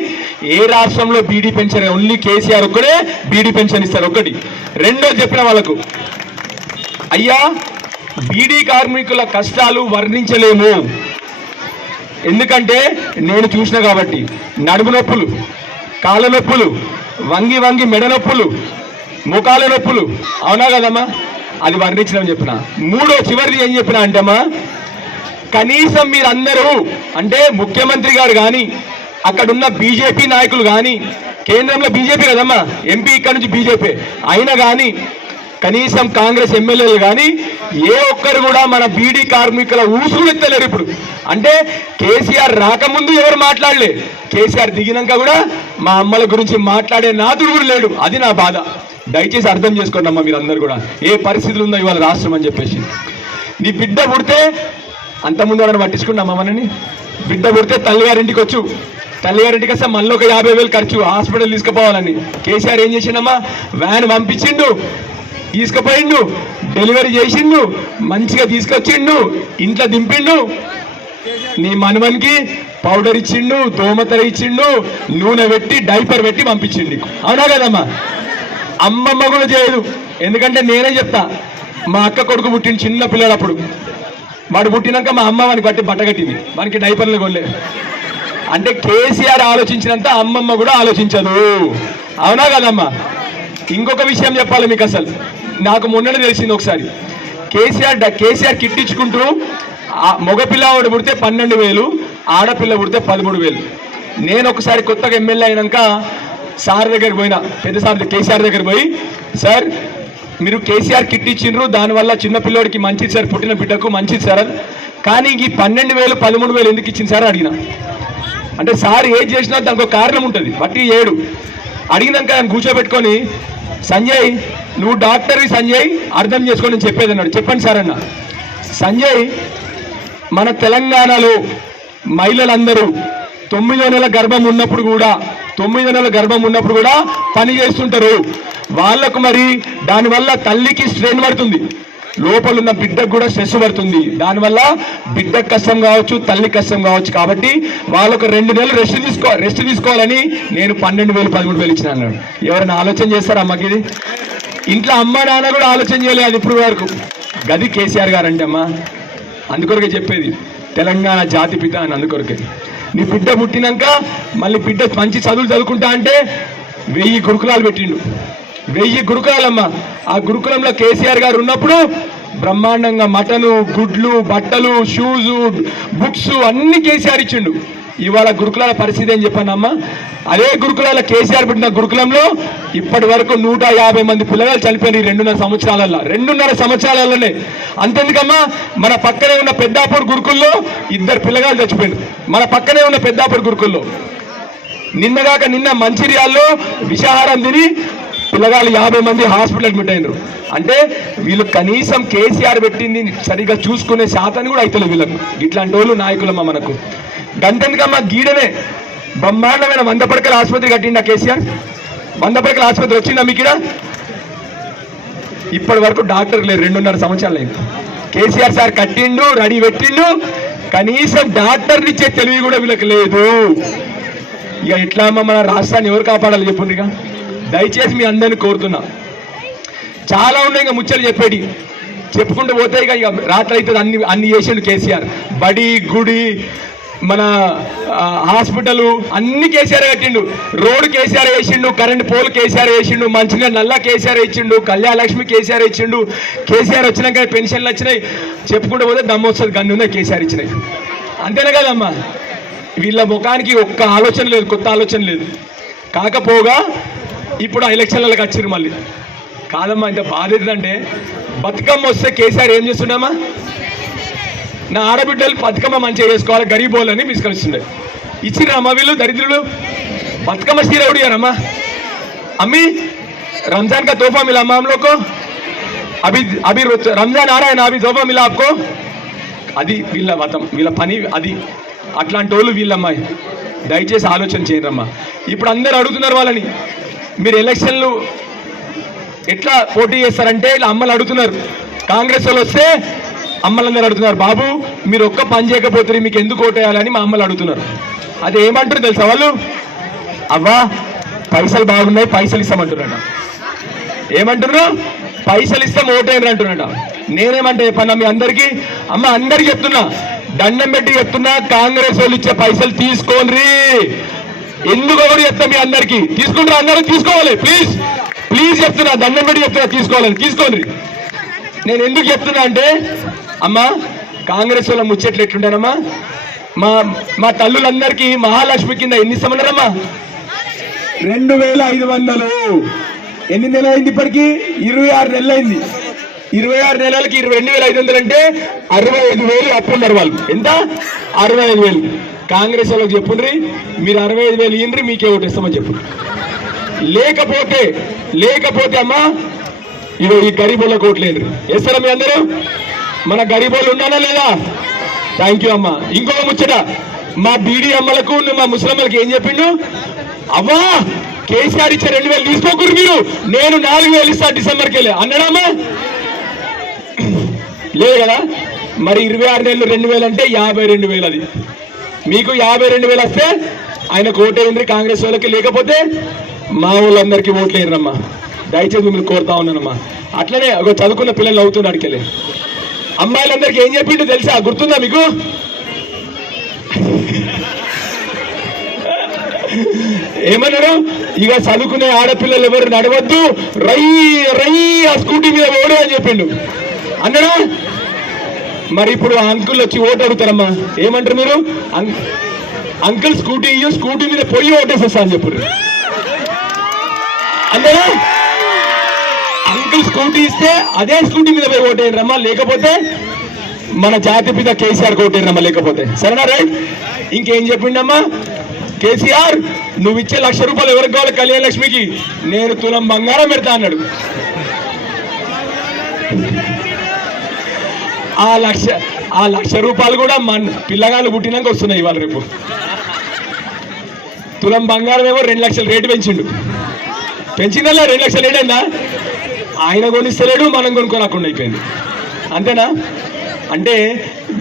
ఏ రాష్ట్రంలో బీడీ పెన్షన్ ఓన్లీ కేసీఆర్ ఒక్కడే బీడీ పెన్షన్ ఇస్తారు. ఒకటి. రెండోది చెప్పిన వాళ్ళకు, అయ్యా బీడీ కార్మికుల కష్టాలు వర్ణించలేము, ఎందుకంటే నేను చూసిన కాబట్టి. నడుము నొప్పులు, కాళ్ళ నొప్పులు, వంగి వంగి మెడ నొప్పులు, ముఖాల నొప్పులు, అవునా కదమ్మా? అది వర్ణించడం చెప్పిన. మూడో చివరిది ఏం చెప్పిన అంటే అమ్మా, కనీసం మీరందరూ అంటే ముఖ్యమంత్రి గారు కానీ, అక్కడున్న బీజేపీ నాయకులు కానీ, కేంద్రంలో బీజేపీ కదమ్మా, ఎంపీ ఇక్కడ నుంచి బీజేపీ అయినా కానీ, కనీసం కాంగ్రెస్ ఎమ్మెల్యేలు కానీ ఏ ఒక్కరు కూడా మన బీడీ కార్మికుల ఊసులు ఎత్తలేరు ఇప్పుడు. అంటే కేసీఆర్ రాకముందు ఎవరు మాట్లాడలే, కేసీఆర్ దిగినాక కూడా మా అమ్మల గురించి మాట్లాడే నాదుడు కూడా లేడు. అది నా బాధ. దయచేసి అర్థం చేసుకోండి అమ్మా మీరందరూ కూడా, ఏ పరిస్థితులు ఉందో ఇవాళ రాష్ట్రం అని చెప్పేసి. నీ బిడ్డ పుడితే అంతకుముందు వాళ్ళని పట్టించుకున్నామా మనని? బిడ్డ పుడితే తల్లిగారింటికి వచ్చు, తల్లిగారింటికి వస్తే మళ్ళీ ఒక 50,000 ఖర్చు హాస్పిటల్ తీసుకుపోవాలని. కేసీఆర్ ఏం చేసిండమ్మా, వ్యాన్ పంపించిండు, తీసుకుపోయిండు, డెలివరీ చేసిండు, మంచిగా తీసుకొచ్చిండు, ఇంట్లో దింపిండు. నీ మనవనికి పౌడర్ ఇచ్చిండు, దోమతెర ఇచ్చిండు, నూనె పెట్టి డైపర్ పెట్టి పంపించిండు. అవునా కదమ్మా? అమ్మమ్మ కూడా చేయదు. ఎందుకంటే నేనే చెప్తా, మా అక్క కొడుకు పుట్టిన చిన్న పిల్లడప్పుడు, వాడు పుట్టినాక మా అమ్మ వానికి బట్టి బట్ట కట్టింది, వానికి డైపర్లు కొనలే. అంటే కేసీఆర్ ఆలోచించినంత అమ్మమ్మ కూడా ఆలోచించదు. అవునా కదమ్మా? ఇంకొక విషయం చెప్పాలి మీకు. అసలు నాకు మొన్ననే తెలిసింది ఒకసారి, కేసీఆర్ కిట్ ఇచ్చుకుంటూ మగపిల్లవాడు పుడితే 12,000, ఆడపిల్ల పుడితే 13,000. నేను ఒకసారి కొత్తగా ఎమ్మెల్యే అయినాక సార్ దగ్గరికి పోయినా, పెద్ద సార్ కేసీఆర్ దగ్గర పోయి, సార్ మీరు కేసీఆర్ కిట్ ఇచ్చిండ్రు, దానివల్ల చిన్నపిల్లోడికి మంచిది సార్, పుట్టిన బిడ్డకు మంచిది సార్, కానీ ఈ 12,000 13,000 ఎందుకు ఇచ్చింది సార్ అడిగిన. అంటే సార్ ఏది చేసినా దానికి ఒక కారణం ఉంటుంది, బట్టి ఏడు. అడిగినాక ఆయన కూర్చోబెట్టుకొని సంజయ్ నువ్వు డాక్టర్వి సంజయ్ అర్థం చేసుకొని నేను చెప్పేది అన్నాడు. చెప్పండి సార్ అన్న. సంజయ్ మన తెలంగాణలో మహిళలందరూ 9వ నెల గర్భం ఉన్నప్పుడు కూడా పని చేస్తుంటారు. వాళ్ళకు మరి దానివల్ల తల్లికి స్ట్రెయిన్ పడుతుంది, లోపల ఉన్న బిడ్డకు కూడా స్ట్రెస్ పడుతుంది. దానివల్ల బిడ్డకు కష్టం కావచ్చు, తల్లి కష్టం కావచ్చు. కాబట్టి వాళ్ళకు 2 నెలలు రెస్ట్ తీసుకోవాలని నేను 12,000 13,000 ఇచ్చిన అన్నాడు. ఎవరైనా ఆలోచన చేస్తారా అమ్మకి? ఇది ఇంట్లో అమ్మ నాన్న కూడా ఆలోచన చేయలేదు ఇప్పుడు వరకు. గది కేసీఆర్ గారు అంటే అమ్మా. అందుకొరకే చెప్పేది తెలంగాణ జాతి పిత అని. అందుకొరకే నీ బిడ్డ పుట్టినాక మళ్ళీ బిడ్డ మంచి చదువులు చదువుకుంటా అంటే 1000 గురుకులాలు పెట్టిండు. 1000 గురుకులాలమ్మా. ఆ గురుకులంలో కేసీఆర్ గారు ఉన్నప్పుడు బ్రహ్మాండంగా మటను, గుడ్లు, బట్టలు, షూజు, బుక్స్ అన్ని కేసీఆర్ ఇచ్చిండు. ఇవాళ గురుకులాల పరిస్థితి ఏం చెప్పానమ్మా. అదే గురుకులాల కేసీఆర్ పెట్టిన గురుకులంలో ఇప్పటి వరకు 150 మంది పిల్లలు చనిపోయిన 2.5 సంవత్సరాలలోనే. అంతెందుకమ్మా, మన పక్కనే ఉన్న పెద్దాపూర్ గురుకుల్లో 2 పిల్లగాలు చచ్చిపోయారు. మన పక్కనే ఉన్న పెద్దాపూర్ గురుకుల్లో నిన్న మంచిర్యాల్లో విషాహారం తిని పిల్లగాళ్ళు 50 మంది హాస్పిటల్ అడ్మిట్ అయినారు. అంటే వీళ్ళు కనీసం కేసీఆర్ పెట్టింది సరిగ్గా చూసుకునే శాతాన్ని కూడా అవుతలేదు వీళ్ళకు. ఇట్లాంటి వాళ్ళు నాయకులమ్మా మనకు. గంటెందుకమ్మా, గీడనే బ్రహ్మాండమైన 100 పడకల ఆసుపత్రి కట్టిండా కేసీఆర్. 100 పడకల ఆసుపత్రి వచ్చిందా మీకు? ఇప్పటి వరకు డాక్టర్ లేరు. 2.5 సంవత్సరాలు అయింది. కేసీఆర్ సార్ కట్టిండు, రెడీ పెట్టిండు. కనీసం డాక్టర్లు ఇచ్చే తెలివి కూడా వీళ్ళకి లేదు. ఇక ఎట్లా అమ్మ మన రాష్ట్రాన్ని ఎవరు కాపాడాలి చెప్పుండ్రు? ఇక దయచేసి మీ అందరిని కోరుతున్నా. చాలా ఉన్నాయి ఇంకా ముచ్చలు చెప్పేటి, చెప్పుకుంటూ పోతే ఇక రాత్రి అయితే అన్ని చేసిండు కేసీఆర్. బడి, గుడి, మన హాస్పిటల్ అన్ని కేసీఆర్ కట్టిండు. రోడ్డు కేసీఆర్ వేసిండు, కరెంట్ పోల్ కేసీఆర్ వేసిండు, మంచిగా నల్ల కేసీఆర్ ఇచ్చిండు, కళ్యాణ లక్ష్మి కేసీఆర్ ఇచ్చిండు. కేసీఆర్ వచ్చినాక పెన్షన్లు వచ్చినాయి. చెప్పుకుంటూ పోతే దమ్ము వస్తుంది, గన్ను ఉన్నాయి కేసీఆర్ ఇచ్చినాయి. అంతేనా కదమ్మా? వీళ్ళ ముఖానికి ఒక్క ఆలోచన లేదు, కొత్త ఆలోచన లేదు. కాకపోగా ఇప్పుడు ఆ ఎలక్షన్లకు వచ్చిర్రు మళ్ళీ. కాదమ్మా, ఇంత బాధ ఏంటంటే బతుకమ్మ వస్తే కేసీఆర్ ఏం చేస్తుండమ్మా, నా ఆడబిడ్డలు బతుకమ్మ మంచిగా చేసుకోవాలి గరీబోళ్ళని తీసుకొస్తుండే. ఇచ్చిరమ్మా వీళ్ళు దరిద్రులు. బతుకమ్మ చీర ఉడిగారమ్మా. అమ్మి रमजान का तोहफा मिला अम्मा हम लोग को. अभी रमजान आ रहा है ना, अभी तोहफा मिला आपको. అది వీళ్ళ మతం, వీళ్ళ పని అది. అట్లాంటి వాళ్ళు వీళ్ళమ్మాయి. దయచేసి ఆలోచన చేయండి అమ్మా. ఇప్పుడు అందరు అడుగుతున్నారు వాళ్ళని, మీరు ఎలక్షన్లు ఎట్లా పోటీ చేస్తారంటే ఇలా అమ్మలు అడుగుతున్నారు. కాంగ్రెస్ వాళ్ళు వస్తే అమ్మలందరూ అడుగుతున్నారు, బాబు మీరు ఒక్క పని చేయకపోతే మీకు ఎందుకు ఓటేయాలని మా అమ్మలు అడుగుతున్నారు. అది ఏమంటారు తెలుసా వాళ్ళు? అవ్వా పైసలు బాగున్నాయి, పైసలు ఇస్తామంటున్నాడ. ఏమంటున్నారు? పైసలు ఇస్తాం ఓటేయరు అంటున్నాడ. నేనేమంటే చెప్పన్నా మీ అందరికీ, అమ్మ అందరికి చెప్తున్నా, దండం పెట్టి చెప్తున్నా, కాంగ్రెస్ వాళ్ళు ఇచ్చే పైసలు తీసుకోండి. ఎందుకు ఒకటి చెప్తా మీ అందరికీ, తీసుకుంటారు అందరూ తీసుకోవాలి. ప్లీజ్ ప్లీజ్ చెప్తున్నా, దండం పెట్టి చెప్తున్నా, తీసుకోవాలని తీసుకోండి. నేను ఎందుకు చెప్తున్నా అంటే, అమ్మా కాంగ్రెస్ వాళ్ళ ముచ్చట్లు ఎట్లుంటానమ్మా, మా తల్లులందరికీ మహాలక్ష్మి కింద ఎన్ని ఇస్తామన్నారమ్మా? 2500. ఎన్ని నెలలు అయింది ఇప్పటికి? 26 నెలలు అయింది. 26 నెలలకి 22,500 అంటే 65,000 అప్పున్నారు వాళ్ళు. ఎంత? 65,000. కాంగ్రెస్ వాళ్ళకి చెప్పుండ్రి, మీరు 65,000 ఇయ్యండ్రి, మీకే ఓటేస్తామని చెప్పు. లేకపోతే అమ్మా ఇవి ఈ గరీబోళ్ళకి ఓట్లేండ్రి. వేస్తారా మీ అందరూ? మన గరీబోళ్ళు ఉన్నానా లేదా? థ్యాంక్ యూ అమ్మా. ఇంకొక ముచ్చట, మా బీడీ అమ్మలకు మా ముస్లింలకు ఏం చెప్పిండు? అవ్వా కేసీఆర్ ఇచ్చే 2,000 తీసుకోకూరు మీరు, నేను 4,000 ఇస్తా డిసెంబర్కి వెళ్ళి అన్నాడమ్మా. లేదు కదా? మరి 26 నెలలు 2,000 అంటే 52,000. అది మీకు 52,000 వస్తే ఆయనకు ఓటేయండి కాంగ్రెస్ వాళ్ళకి, లేకపోతే మా వాళ్ళందరికీ ఓట్లేరమ్మా. దయచేసి మిమ్మల్ని కోరుతా ఉన్నానమ్మా. అట్లనే ఒక చదువుకున్న పిల్లలు అవుతుంది అడికెళ్ళి. అమ్మాయిలందరికీ ఏం చెప్పిండు తెలుసా? గుర్తుందా మీకు? ఏమన్నారు? ఇక చదువుకునే ఆడపిల్లలు ఎవరు నడవద్దు, రై రై ఆ స్కూటీ మీద ఓడు అని చెప్పిండు అన్నాడా? మరి ఇప్పుడు ఆ అంకుల్ వచ్చి ఓటు అడుగుతారమ్మా, ఏమంటారు మీరు? అంకుల్ స్కూటీ మీద పోయి ఓటేసేస్తా అని చెప్పారు అన్నారా? అంకుల్ స్కూటీ ఇస్తే అదే స్కూటీ మీద పోయి ఓటేయరమ్మా, లేకపోతే మన జాతిపిత కేసీఆర్ ఓటేయరమ్మా, లేకపోతే. సరేనా? రైట్. ఇంకేం చెప్పిండమ్మా? కేసీఆర్ నువ్వు ఇచ్చే 1,00,000 రూపాయలు ఎవరికి కావాలి కళ్యాణ లక్ష్మికి, నేను తులం బంగారం పెడతా అన్నాడు. ఆ 1,00,000 రూపాయలు కూడా మన పిల్లగాళ్ళు పుట్టినాక వస్తున్నాయి ఇవాళ రేపు. తులం బంగారం ఏమో 2 లక్షలు రేటు పెంచిందల్లా 2 లక్షలు రేట్ అయిందా? ఆయన కొనిస్తలేడు, మనం కొనుక్కోలేకుండా అయిపోయింది. అంతేనా? అంటే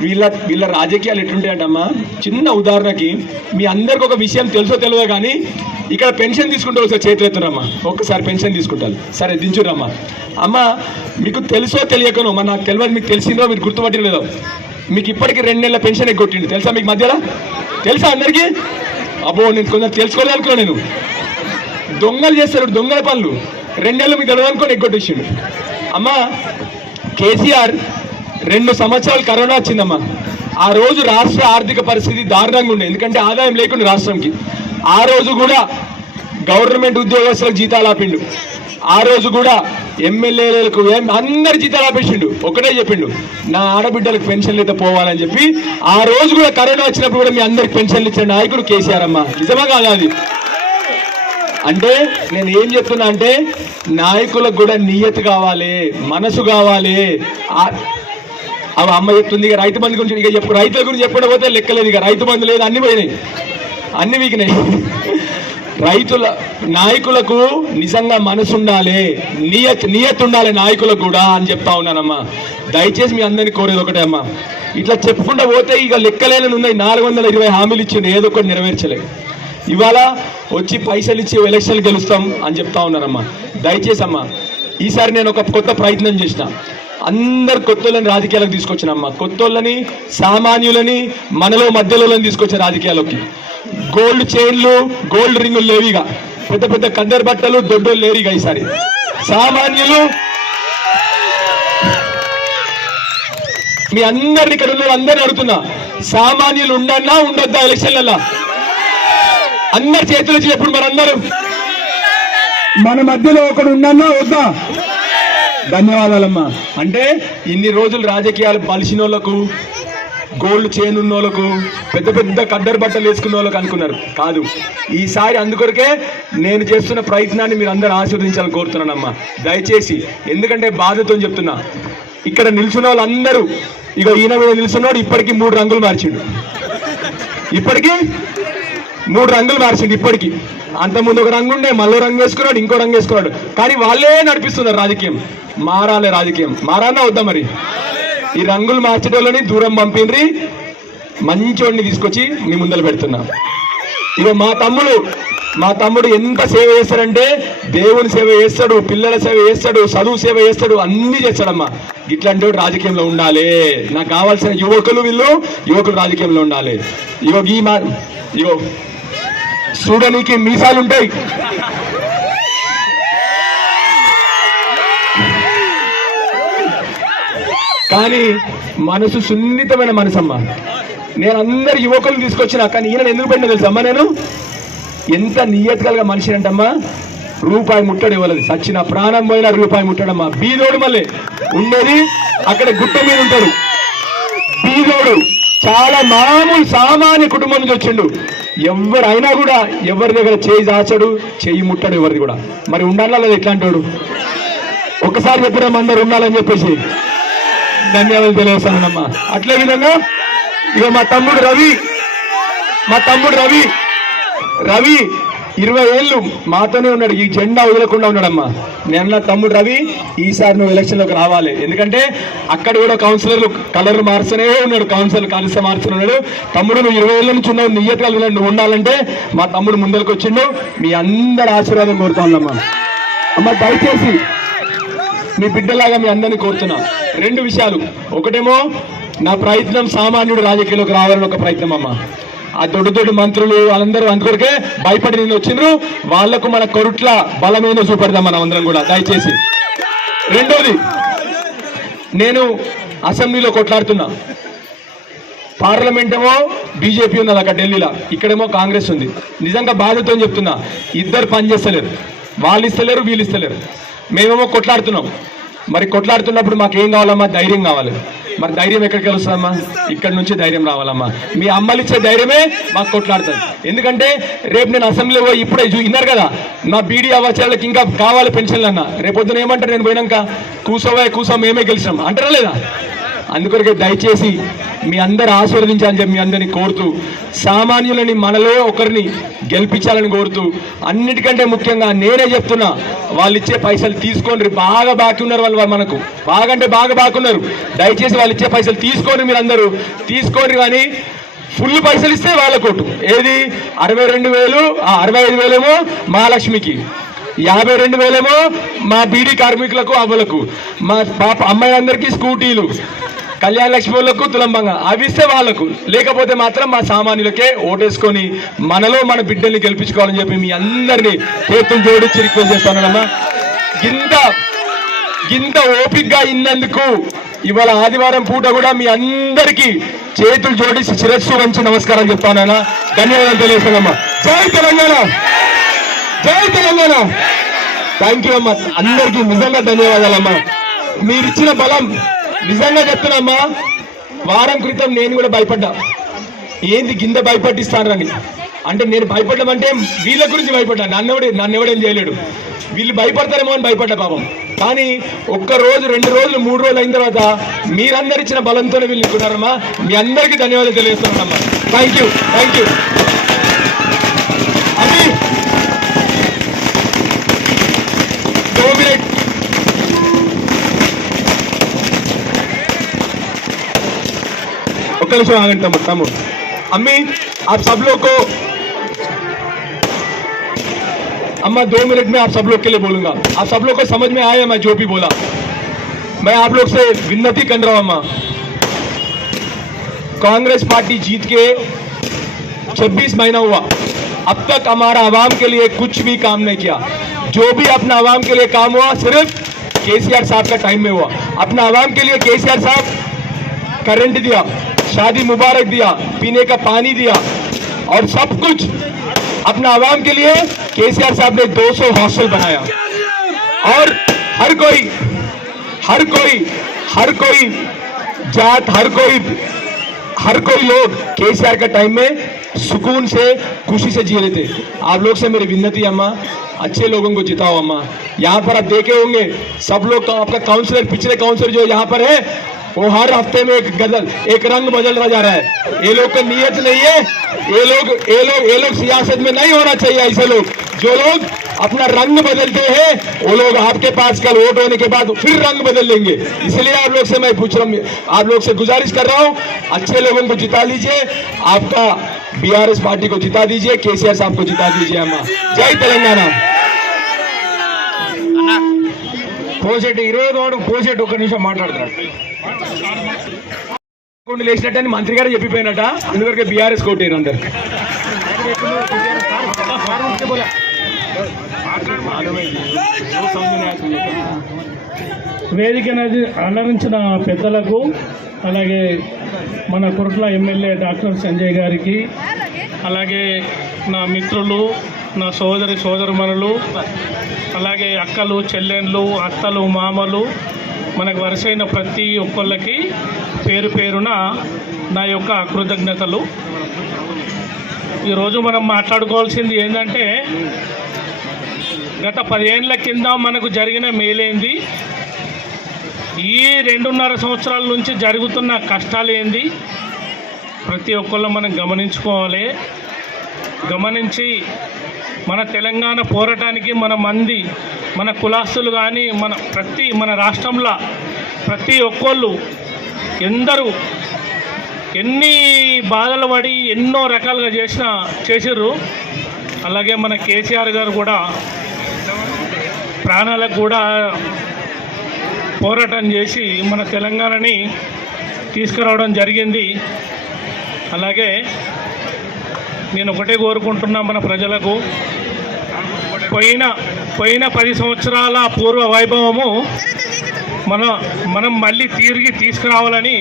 వీళ్ళ రాజకీయాలు ఎట్లుంటాయంటమ్మా. చిన్న ఉదాహరణకి మీ అందరికి ఒక విషయం తెలుసో తెలియదో కానీ ఇక్కడ పెన్షన్ తీసుకుంటే ఒకసారి చేతులు ఎత్తురమ్మా, ఒక్కసారి పెన్షన్ తీసుకుంటారు. సరే దించురమ్మా. అమ్మ మీకు తెలుసో తెలియకనో, మరి నాకు తెలియదు, మీకు తెలిసిందో మీరు గుర్తుపట్టినలేదో, మీకు ఇప్పటికీ 2 నెలల పెన్షన్ ఎగ్గొట్టిండు తెలుసా మీకు మధ్యలో? తెలుసా అందరికీ? అబ్బో నేను కొంచెం తెలుసుకోలేదు అనుకున్నా. నేను దొంగలు చేస్తారు, దొంగల పనులు 2 నెలలు మీకు తెలియదు అనుకోని ఎగ్గొట్టేసిండు. అమ్మ కేసీఆర్ 2 సంవత్సరాలు కరోనా వచ్చిందమ్మా. ఆ రోజు రాష్ట్ర ఆర్థిక పరిస్థితి దారుణంగా ఉండే, ఎందుకంటే ఆదాయం లేకుండా రాష్ట్రంకి. ఆ రోజు కూడా గవర్నమెంట్ ఉద్యోగస్తులకు జీతాలు ఆపిండు. ఆ రోజు కూడా ఎమ్మెల్యేలకు అందరి జీతాలు ఆపేసిండు. ఒకటే చెప్పిండు, నా ఆడబిడ్డలకు పెన్షన్లు అయితే పోవాలని చెప్పి. ఆ రోజు కూడా కరోనా వచ్చినప్పుడు కూడా మీ అందరికి పెన్షన్లు ఇచ్చిన నాయకుడు కేసీఆర్ అమ్మ. నిజమా కాదా అది? అంటే నేను ఏం చెప్తున్నా అంటే నాయకులకు కూడా నియత కావాలి, మనసు కావాలి. అమ్మ చెప్తుంది ఇక రైతు బంధు గురించి, ఇక చెప్పు రైతుల గురించి చెప్పడం పోతే లెక్కలేదు. ఇక రైతు బంధు లేదు, అన్ని పోయినాయి, అన్ని వీకినాయి. రైతుల నాయకులకు నిజంగా మనసు ఉండాలి, నియత్ ఉండాలి నాయకులకు కూడా అని చెప్తా ఉన్నానమ్మా. దయచేసి మీ అందరినీ కోరేది ఒకటే అమ్మా, ఇట్లా చెప్పుకుంటూ పోతే ఇక లెక్కలేని ఉన్నాయి. 420 హామీలు ఇచ్చిండు, ఏదో ఒకటి నెరవేర్చలేదు. ఇవాళ వచ్చి పైసలు ఇచ్చి ఎలక్షన్లు గెలుస్తాం అని చెప్తా ఉన్నారమ్మా. దయచేసి అమ్మా ఈసారి నేను ఒక కొత్త ప్రయత్నం చేసిన. అందరు కొత్తోళ్ళని రాజకీయాలకు తీసుకొచ్చినమ్మా. కొత్తోళ్ళని, సామాన్యులని, మనలో మధ్యలో తీసుకొచ్చే రాజకీయాలకి. గోల్డ్ చైన్లు, గోల్డ్ రింగులు లేవిగా, పెద్ద పెద్ద కద్దరు బట్టలు, దొడ్డోళ్ళు లేరిగా. ఈసారి సామాన్యులు, మీ అందరిని ఇక్కడ ఉన్న అందరిని అడుగుతున్నా, సామాన్యులు ఉండన్నా ఉండొద్దా ఎలక్షన్లలో? అందరి చేతులు వచ్చి ఎప్పుడు మనందరూ మన మధ్యలో ఒకడు ఉండన్నా వద్దా? ధన్యవాదాలమ్మా. అంటే ఇన్ని రోజులు రాజకీయాలు బలిసిన వాళ్ళకు, గోల్డ్ చైన్ ఉన్న వాళ్ళకు, పెద్ద పెద్ద కద్దరు బట్టలు వేసుకున్న వాళ్ళకు అనుకున్నారు. కాదు, ఈసారి అందుకొరకే నేను చేస్తున్న ప్రయత్నాన్ని మీరు అందరూ ఆశీర్వదించాలని కోరుతున్నానమ్మా దయచేసి. ఎందుకంటే బాధతో చెప్తున్నా, ఇక్కడ నిల్చున్న వాళ్ళందరూ, ఇక ఈయన మీద నిల్చున్నాడు, ఇప్పటికీ 3 రంగులు మార్చిండు. ఇప్పటికీ 3 రంగులు మార్చిండు. ఇప్పటికీ అంతకుముందు ఒక రంగు ఉండే, మళ్ళీ రంగు వేసుకున్నాడు, ఇంకో రంగు వేసుకున్నాడు. కానీ వాళ్ళే నడిపిస్తున్నారు రాజకీయం. మారాలి రాజకీయం, మారానా వద్దా? మరి ఈ రంగులు మార్చడంలోని దూరం పంపిండ్రి, మంచోడిని తీసుకొచ్చి మీ ముందర పెడుతున్నా. ఇక మా తమ్ముడు ఎంత సేవ చేస్తాడంటే దేవుని సేవ చేస్తాడు, పిల్లల సేవ చేస్తాడు, చదువు సేవ చేస్తాడు, అన్ని చేస్తాడమ్మా. ఇట్లాంటి రాజకీయంలో ఉండాలి. నాకు కావాల్సిన యువకులు రాజకీయంలో ఉండాలి. ఇగో చూడడానికి మీసాలు ఉంటాయి, కానీ మనసు సున్నితమైన మనసమ్మా. నేను అందరు యువకులను తీసుకొచ్చినా, కానీ ఈయన ఎందుకు పెట్టినా తెలుసమ్మా? నేను ఎంత నియతగా మనిషి అంటమ్మా, రూపాయి ముట్టడు ఇవ్వలేదు, సచ్చిన ప్రాణం పోయినా రూపాయి ముట్టడమ్మా. బీదోడు మళ్ళీ ఉండేది అక్కడ గుట్ట మీద ఉంటాడు. బీదోడు చాలా మామూలు సామాన్య కుటుంబం నుంచి వచ్చిండు. ఎవరైనా కూడా ఎవరి దగ్గర చేయి దాచడు, చెయ్యి ముట్టడు ఎవరిది కూడా. మరి ఉండాలా లేదా ఇట్లాంటి వాడు? ఒక్కసారి చెప్పడం అందరు ఉండాలని చెప్పేసి ధన్యవాదాలు తెలియజేస్తానమ్మా. అట్లే విధంగా ఇక మా తమ్ముడు రవి 20 ఏళ్ళు మాతోనే ఉన్నాడు, ఈ జెండా వదలకుండా ఉన్నాడమ్మా. నేను నా తమ్ముడు రవి, ఈసారి నువ్వు ఎలక్షన్లోకి రావాలి. ఎందుకంటే అక్కడ కూడా కౌన్సిలర్లు కలర్లు మారుస్తూనే ఉన్నాడు, కౌన్సిలర్ మారుస్తూనే ఉన్నాడు. తమ్ముడు నువ్వు 20 ఏళ్ళ నుంచి ఉన్నావు, నియతగా నువ్వు ఉండాలంటే మా తమ్ముడు ముందరికి వచ్చిండు. మీ అందరి ఆశీర్వాదం కోరుతా ఉన్నామ్మా. అమ్మ దయచేసి మీ బిడ్డలాగా మీ అందరినీ కోరుతున్నా. 2 విషయాలు. ఒకటేమో నా ప్రయత్నం సామాన్యుడు రాజకీయాల్లోకి రావాలని ఒక ప్రయత్నం అమ్మా. ఆ దొడ్డు మంత్రులు వాళ్ళందరూ అందుకొరకే భయపడి నిన్ను వచ్చిండ్రు. వాళ్లకు మన కొరుట్ల బలమైన చూపెడదాం మనం అందరం కూడా దయచేసి. రెండోది, నేను అసెంబ్లీలో కొట్లాడుతున్నా. పార్లమెంట్ ఏమో బీజేపీ ఉన్నది అక్కడ ఢిల్లీలో, ఇక్కడేమో కాంగ్రెస్ ఉంది. నిజంగా బాధతో చెప్తున్నా, ఇద్దరు పనిచేస్తలేరు. వాళ్ళు ఇస్తలేరు, వీళ్ళు ఇస్తలేరు. మేమేమో కొట్లాడుతున్నాం. మరి కొట్లాడుతున్నప్పుడు మాకేం కావాలమ్మా? ధైర్యం కావాలి. మరి ధైర్యం ఎక్కడికి వస్తుందమ్మా? ఇక్కడ నుంచి ధైర్యం రావాలమ్మా. మీ అమ్మలు ఇచ్చే ధైర్యమే మాకు కొట్లాడుతుంది. ఎందుకంటే రేపు నేను అసెంబ్లీలో పోయి ఇప్పుడే విన్నారు కదా, నా బీడీ అవాచారాలకు ఇంకా కావాలి పెన్షన్లు అన్న. రేపొద్దున ఏమంటారు నేను పోయినాక, కూసో మేమే గెలిచినాం అంటారా లేదా? అందుకొరకే దయచేసి మీ అందరు ఆశీర్వదించాలని చెప్పి మీ అందరినీ కోరుతూ, సామాన్యులని మనలో ఒకరిని గెలిపించాలని కోరుతూ, అన్నిటికంటే ముఖ్యంగా నేనే చెప్తున్నా, వాళ్ళు ఇచ్చే పైసలు తీసుకోండి. బాగా బాకీ ఉన్నారు వాళ్ళు, మనకు బాగా అంటే బాగా బాకీ ఉన్నారు. దయచేసి వాళ్ళు ఇచ్చే పైసలు తీసుకోండి, మీరు అందరూ తీసుకోండి. కానీ ఫుల్ పైసలు ఇస్తే వాళ్ళ కోటు ఏది 62,000, 65,000 ఏమో మహాలక్ష్మికి, 52,000 ఏమో మా బీడీ కార్మికులకు, అవ్వలకు, మా పాప అమ్మాయిలందరికీ స్కూటీలు, కళ్యాణ లక్ష్మి వాళ్ళకు తులంబంగా అవి ఇస్తే వాళ్ళకు. లేకపోతే మాత్రం మా సామాన్యులకే ఓటేసుకొని మనలో మన బిడ్డల్ని గెలిపించుకోవాలని చెప్పి మీ అందరినీ చేతులు జోడించి రిక్వెస్ట్ చేస్తానమ్మా. ఇంత ఓపికగా ఇన్నందుకు ఇవాళ ఆదివారం పూట కూడా మీ అందరికీ చేతులు జోడించి శిరస్సు వంచి నమస్కారం చెప్తానన్నా. ధన్యవాదాలు తెలియజేస్తానమ్మా. జై తెలంగాణ, జై తెలంగాణ. థ్యాంక్ యూ అమ్మా, అందరికీ నిజంగా ధన్యవాదాలమ్మా. మీరిచ్చిన బలం నిజంగా చెప్తున్నామ్మా. వారం క్రితం నేను కూడా భయపడ్డా, ఏంది గింద భయపట్టిస్తానని. అంటే నేను భయపడ్డం అంటే వీళ్ళ గురించి భయపడ్డా, నన్నెవడేం చేయలేడు, వీళ్ళు భయపడతారేమో అని భయపడ్డా పాపం. కానీ ఒక్క రోజు, 2 రోజులు, 3 రోజులు అయిన తర్వాత మీరందరు ఇచ్చిన బలంతోనే వీళ్ళు ఎక్కున్నారమ్మా. మీ అందరికీ ధన్యవాదాలు తెలియజేస్తున్నానమ్మా. Thank you. అది 2 मिनट तमुड़ अम्मी, आप सब लोग को, अम्मा 2 मिनट में आप सब लोग के लिए बोलूंगा. आप सब लोग को समझ में आया मैं जो भी बोला? मैं आप लोग से विनती कर रहा हूं अम्मा. कांग्रेस पार्टी जीत के 26 महीना हुआ, अब तक हमारा आवाम के लिए कुछ भी काम नहीं किया. जो भी अपना आवाम के लिए काम हुआ सिर्फ केसीआर साहब का टाइम में हुआ. अपना आवाम के लिए केसीआर साहब करंट दिया, शादी मुबारक दिया, पीने का पानी दिया और सब कुछ अपना आवाम के लिए केसीआर साहब ने 200 हॉस्टल बनाया. और हर कोई जात, हर कोई लोग केसीआर का टाइम में सुकून से, खुशी से जी रहे थे. आप लोग से मेरी विनती अम्मा, अच्छे लोगों को जिताओ अम्मा. यहाँ पर आप देखे होंगे सब लोग, आपका काउंसलर, पिछले काउंसलर जो यहाँ पर है, वो हर हफ्ते में एक रंग बदलता जा रहा है. ये लोग का नियत नहीं है. ये लोग सियासत में नहीं होना चाहिए. ऐसे लोग, जो लोग अपना रंग बदलते हैं, वो लोग आपके पास कल वोट होने के बाद फिर रंग बदल लेंगे. इसलिए आप लोग से मैं पूछ रहा हूँ, आप लोग से गुजारिश कर रहा हूँ, अच्छे लोगों को जिता लीजिए. आपका बीआरएस पार्टी को जिता दीजिए, केसीआर साहब को जिता दीजिए अम्मा. जय तेलंगाना. పోసేటి 20 వాడు పోసేటి ఒక్క నిమిషం మాట్లాడతాడు. లేచినట్టని మంత్రి గారు చెప్పిపోయినట, అందువరకు బీఆర్ఎస్ కోటేరు అందరు. వేదికను అలరించిన పెద్దలకు, అలాగే మన కుర్ట్ల ఎమ్మెల్యే డాక్టర్ సంజయ్ గారికి, అలాగే నా మిత్రులు, నా సోదరుమణులు, అలాగే అక్కలు, చెల్లెళ్ళు, అత్తలు, మామలు, మనకు వరుసైన ప్రతి ఒక్కళ్ళకి పేరు పేరున నా యొక్క కృతజ్ఞతలు. ఈరోజు మనం మాట్లాడుకోవాల్సింది ఏంటంటే, గత 10 ఏళ్ల కింద మనకు జరిగిన మేలేంది, ఈ 2.5 సంవత్సరాల నుంచి జరుగుతున్న కష్టాలు ఏంది, ప్రతి ఒక్కళ్ళు మనం గమనించుకోవాలి. గమనించి మన తెలంగాణ పోరాటానికి మన కులాస్తులు కానీ, మన రాష్ట్రంలో ప్రతి ఒక్కళ్ళు ఎన్ని బాధలు పడి ఎన్నో రకాలుగా చేసిర్రు. అలాగే మన కేసీఆర్ గారు కూడా ప్రాణాలకు కూడా పోరాటం చేసి మన తెలంగాణని తీసుకురావడం జరిగింది. అలాగే నేను ఒకటే కోరుకుంటున్నా, మన ప్రజలకు పోయిన 10 సంవత్సరాల పూర్వ వైభవము మనం మళ్ళీ తిరిగి తీసుకురావాలని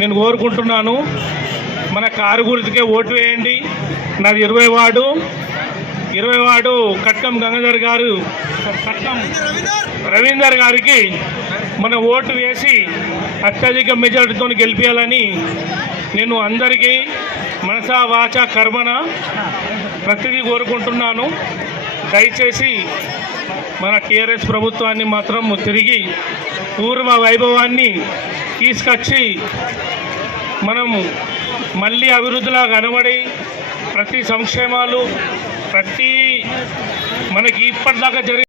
నేను కోరుకుంటున్నాను. మన కారు గుర్తుకే ఓటు వేయండి. నాది 20 వార్డు కట్కం రవీందర్ గారికి మన ఓటు వేసి అత్యధిక మెజారిటీతో గెలిపించాలని నేను అందరికీ మనసా వాచ కర్మన ప్రతిదీ కోరుకుంటున్నాను. దయచేసి మన టీఆర్ఎస్ ప్రభుత్వాన్ని మాత్రం తిరిగి పూర్వ వైభవాన్ని తీసుకొచ్చి మనం మళ్ళీ అభివృద్ధిలా కనబడి ప్రతి సంక్షేమాలు ప్రతి మనకి ఇప్పటిదాకా జరిగే